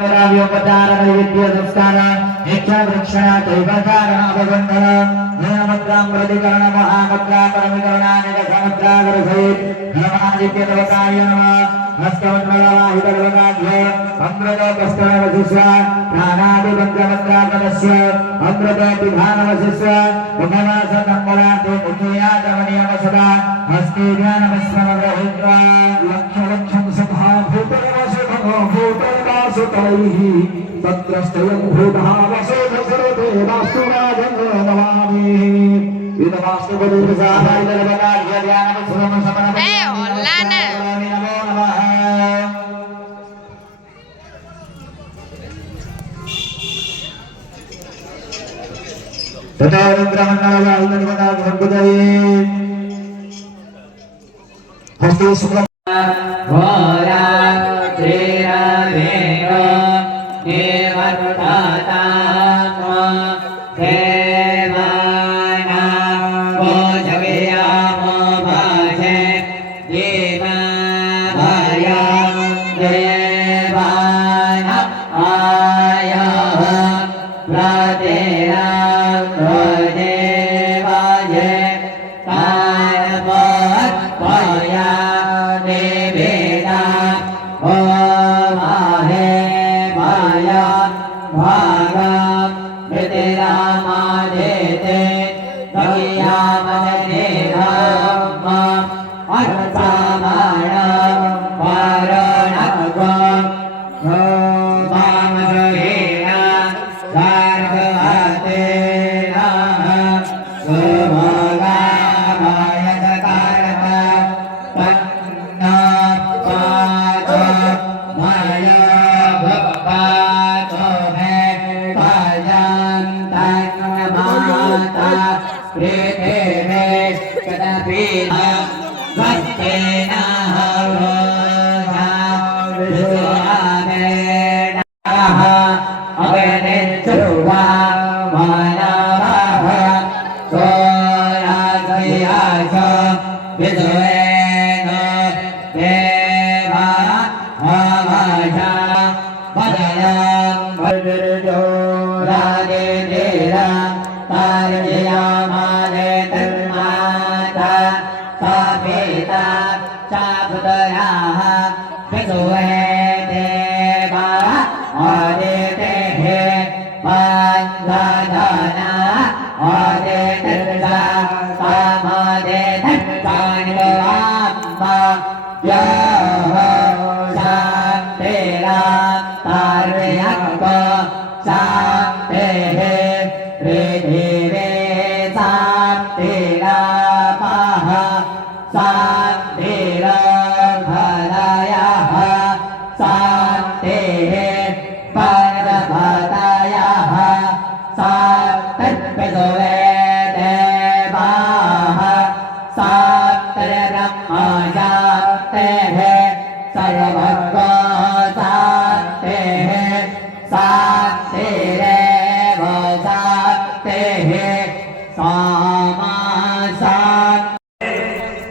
व्योपचार नैवेद्य संस्कार इच्छा वृक्षणा दैवकारण अवगंधन नयनमद्रां प्रतिकरण महामद्रा परमिकरणानेक समुद्रागर सहित नमादित्य देवताय नमः हस्तमण्डलवाहितदेवताभ्यो अमृत कस्तरवशिष्य प्राणादि पञ्चमन्त्रापदस्य अमृत पिधानवशिष्य उपवास तम्बलार्थे मुख्याचमनीयम सदा हस्ते ध्यानमस्मरहित्वा लक्ष्यलक्ष्यं सभा भूतलवासुतैः तत्रस्तयं भूतहावसोधसरते वास्तुराजं नमामि विदवास्तुपदुर्साहायदर्वकार्य ध्यानमस्मरमसमनम नमो नमः तथा रुद्रमण्डलवाहितदेवताभ्यो हस्ते शुक्ल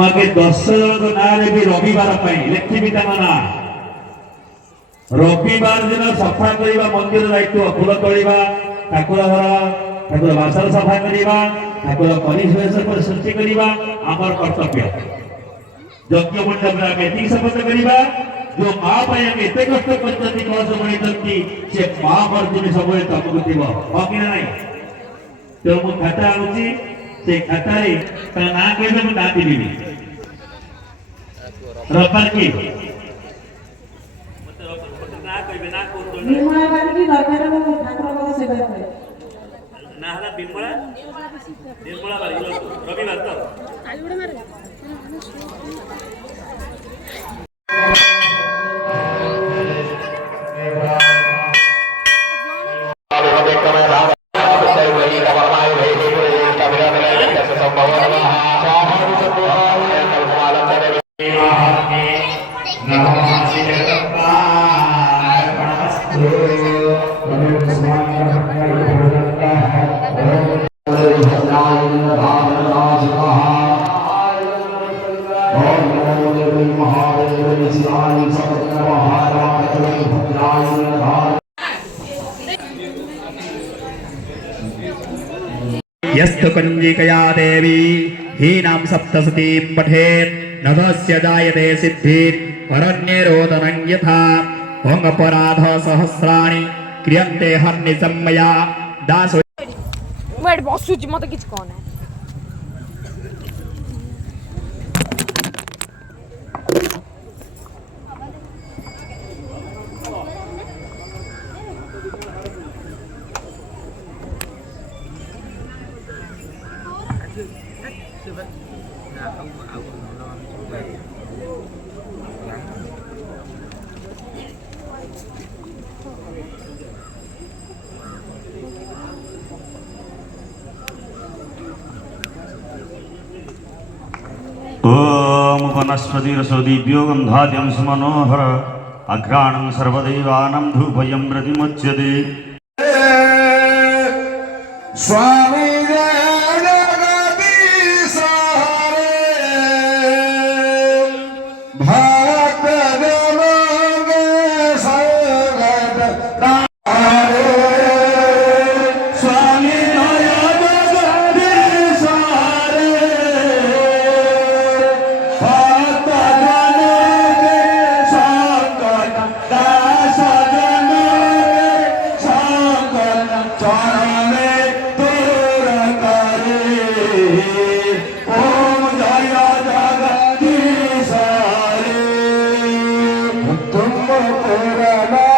मगे 10 जन ना भी रविवार लिखी ना रविवार दिन सफा करवा मंदिर दायित्व फूल तोड़ा ठाकुर घर ठाकुर बासर सफा करवा ठाकुर परिवेश सृष्टि करवा आमर कर्तव्य यज्ञ मंडप में शपथ करवा जो माँ एत कष्ट कर कलश बनी से माँ मर्जी सब तुमको थी हाँ कि ना तेणु मुझे खाता आनुची से खातार ना कहे मुझे ना देवी रविवार की रविवार यस्तु कुञ्जिकया देवी हीनां सप्तसतीं पठेत् नभस्य जायते सिद्धिर् परन्यरोदनं यथा भोङ्गपराधसहस्राणि क्रियन्ते हन्निचं मया दासो ମୁଁ ଏଠି ବସୁଛି ମତେ କିଛି କହନା। ओम वनस्पतिरसोदीप्यो गन्धाद्यं सुमनोहर अघ्राणं सर्वदेवानां धूपयं प्रतिमुच्यते स्वामी तुम